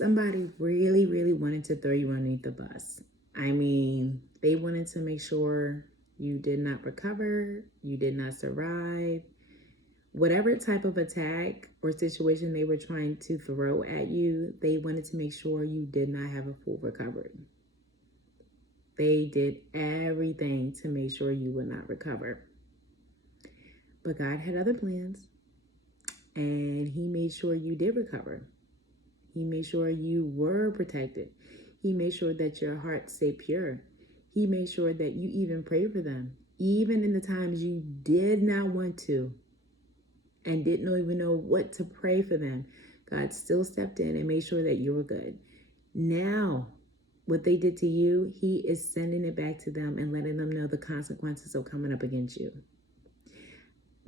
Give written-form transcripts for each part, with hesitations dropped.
Somebody really, really wanted to throw you underneath the bus. I mean, they wanted to make sure you did not recover, you did not survive. Whatever type of attack or situation they were trying to throw at you, they wanted to make sure you did not have a full recovery. They did everything to make sure you would not recover. But God had other plans, and He made sure you did recover. He made sure you were protected. He made sure that your heart stayed pure. He made sure that you even prayed for them, even in the times you did not want to and didn't even know what to pray for them. God still stepped in and made sure that you were good. Now, what they did to you, He is sending it back to them and letting them know the consequences of coming up against you.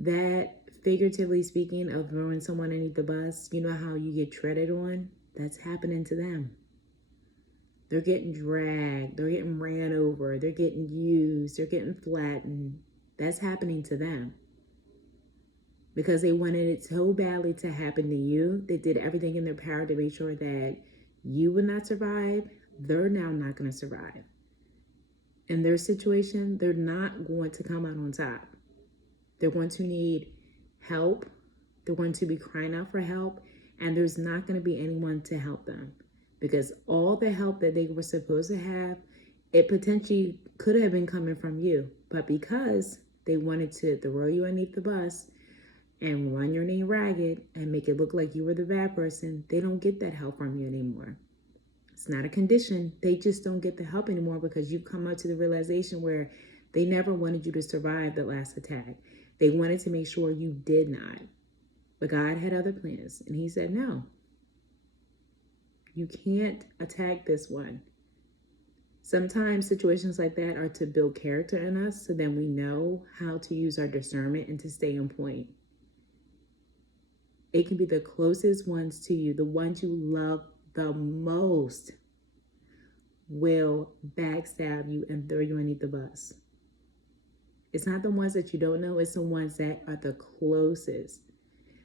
That, figuratively speaking, of throwing someone underneath the bus, you know how you get treaded on? That's happening to them. They're getting dragged, they're getting ran over, they're getting used, they're getting flattened. That's happening to them. Because they wanted it so badly to happen to you, they did everything in their power to make sure that you would not survive. They're now not going to survive. In their situation, they're not going to come out on top. They're going to need help. They're going to be crying out for help. And there's not going to be anyone to help them. Because all the help that they were supposed to have, it potentially could have been coming from you. But because they wanted to throw you underneath the bus and run your name ragged and make it look like you were the bad person, they don't get that help from you anymore. It's not a condition. They just don't get the help anymore because you've come up to the realization where they never wanted you to survive the last attack. They wanted to make sure you did not. But God had other plans. And He said, no, you can't attack this one. Sometimes situations like that are to build character in us so then we know how to use our discernment and to stay on point. It can be the closest ones to you, the ones you love the most, will backstab you and throw you underneath the bus. It's not the ones that you don't know, it's the ones that are the closest.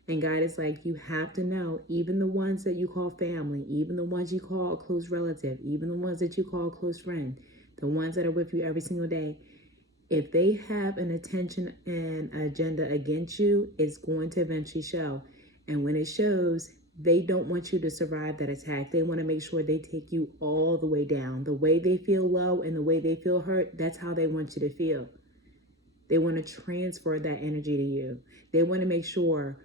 And God is like, you have to know, even the ones that you call family, even the ones you call a close relative, even the ones that you call a close friend, the ones that are with you every single day, if they have an intention and agenda against you, it's going to eventually show. And when it shows, they don't want you to survive that attack. They want to make sure they take you all the way down. The way they feel low and the way they feel hurt, that's how they want you to feel. They want to transfer that energy to you. They want to make sure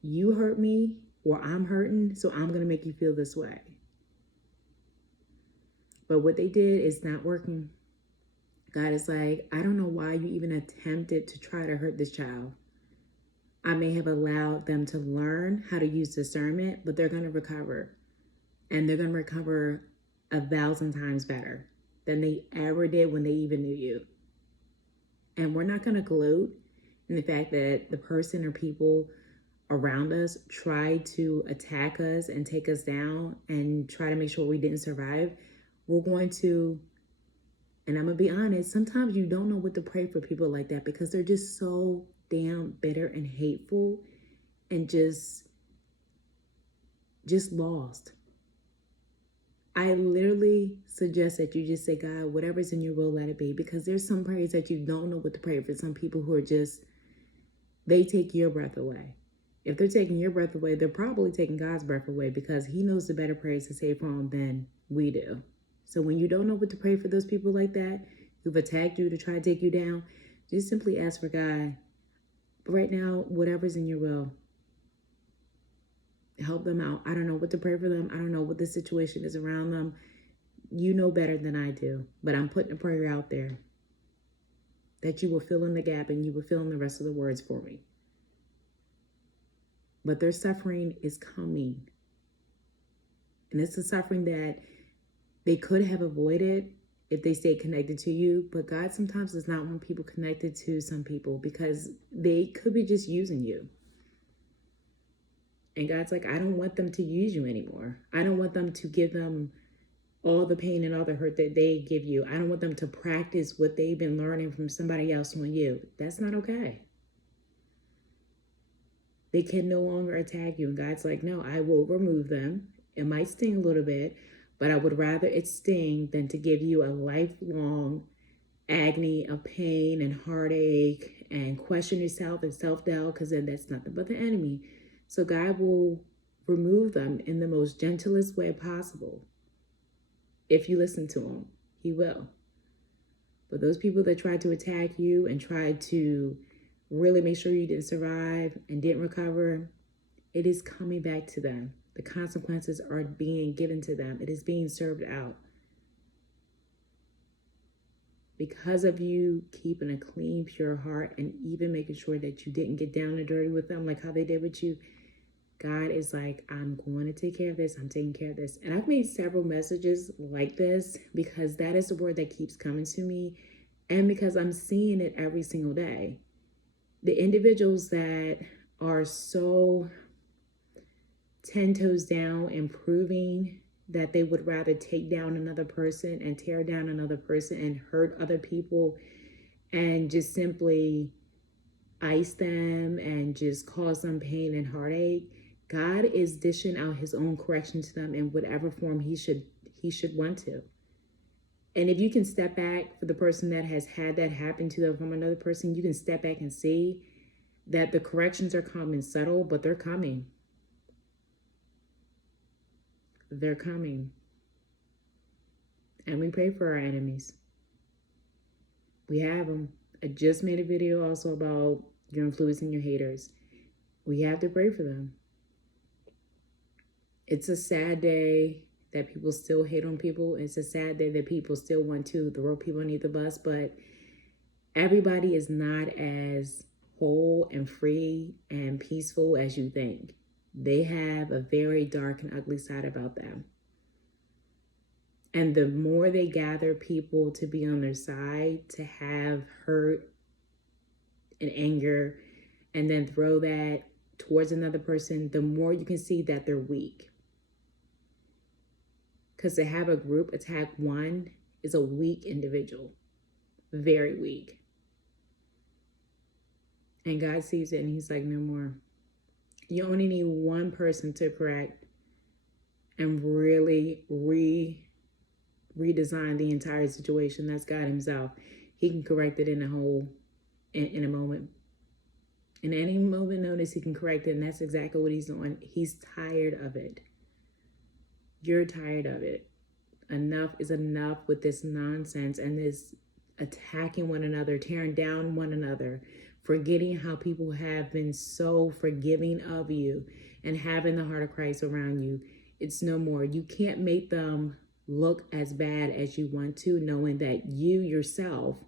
you hurt me or I'm hurting, so I'm going to make you feel this way. But what they did is not working. God is like, I don't know why you even attempted to try to hurt this child. I may have allowed them to learn how to use discernment, but they're going to recover. And they're going to recover 1,000 times better than they ever did when they even knew you. And we're not going to gloat in the fact that the person or people around us tried to attack us and take us down and try to make sure we didn't survive. We're going to, and I'm going to be honest, sometimes you don't know what to pray for people like that because they're just so damn bitter and hateful and just lost. I literally suggest that you just say, God, whatever's in your will, let it be. Because there's some prayers that you don't know what to pray for. Some people who are just, they take your breath away. If they're taking your breath away, they're probably taking God's breath away because He knows the better prayers to say for them than we do. So when you don't know what to pray for those people like that, who've attacked you to try to take you down, just simply ask for God. But right now, whatever's in your will, help them out. I don't know what to pray for them. I don't know what the situation is around them. You know better than I do. But I'm putting a prayer out there that you will fill in the gap and you will fill in the rest of the words for me. But their suffering is coming. And it's a suffering that they could have avoided if they stayed connected to you. But God sometimes does not want people connected to some people because they could be just using you. And God's like, I don't want them to use you anymore. I don't want them to give them all the pain and all the hurt that they give you. I don't want them to practice what they've been learning from somebody else on you. That's not okay. They can no longer attack you. And God's like, no, I will remove them It might sting a little bit, but I would rather it sting than to give you a lifelong agony of pain and heartache and question yourself and self-doubt, because then that's nothing but the enemy. So God will remove them in the most gentlest way possible. If you listen to him, he will. But those people that tried to attack you and tried to really make sure you didn't survive and didn't recover, it is coming back to them. The consequences are being given to them. It is being served out. Because of you keeping a clean, pure heart and even making sure that you didn't get down and dirty with them like how they did with you, God is like, I'm going to take care of this. I'm taking care of this. And I've made several messages like this because that is the word that keeps coming to me. And because I'm seeing it every single day. The individuals that are so 10 toes down and proving that they would rather take down another person and tear down another person and hurt other people and just simply ice them and just cause them pain and heartache, God is dishing out his own correction to them in whatever form he should want to. And if you can step back for the person that has had that happen to them from another person, you can step back and see that the corrections are coming subtle, but they're coming. They're coming. And we pray for our enemies. We have them. I just made a video also about your influencing your haters. We have to pray for them. It's a sad day that people still hate on people. It's a sad day that people still want to throw people underneath the bus, but everybody is not as whole and free and peaceful as you think. They have a very dark and ugly side about them. And the more they gather people to be on their side, to have hurt and anger, and then throw that towards another person, the more you can see that they're weak. Because to have a group attack one is a weak individual. Very weak. And God sees it and he's like, no more. You only need one person to correct and really redesign the entire situation. That's God himself. He can correct it in a moment. In any moment notice, he can correct it, and that's exactly what he's doing. He's tired of it. You're tired of it. Enough is enough with this nonsense and this attacking one another, tearing down one another, forgetting how people have been so forgiving of you and having the heart of Christ around you. It's no more. You can't make them look as bad as you want to, knowing that you yourself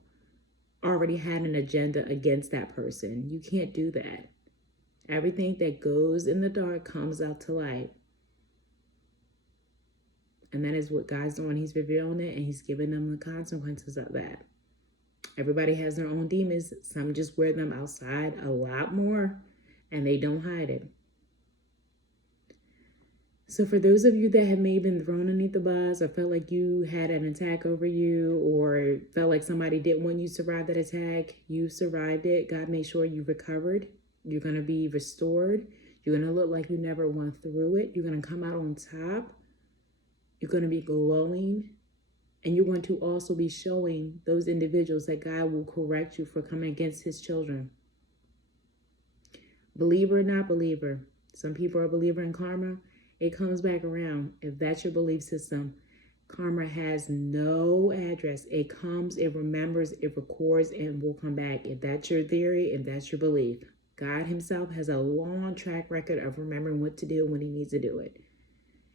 already had an agenda against that person. You can't do that. Everything that goes in the dark comes out to light. And that is what God's doing. He's revealing it and he's giving them the consequences of that. Everybody has their own demons. Some just wear them outside a lot more and they don't hide it. So for those of you that have maybe been thrown underneath the bus or felt like you had an attack over you or felt like somebody didn't want you to survive that attack, you survived it. God made sure you recovered. You're going to be restored. You're going to look like you never went through it. You're going to come out on top. You're going to be glowing. And you're going to also be showing those individuals that God will correct you for coming against his children. Believer or not believer. Some people are a believer in karma. It comes back around. If that's your belief system, karma has no address. It comes, it remembers, it records, and will come back. If that's your theory, if that's your belief. God himself has a long track record of remembering what to do when he needs to do it.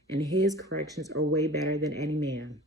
And his corrections are way better than any man.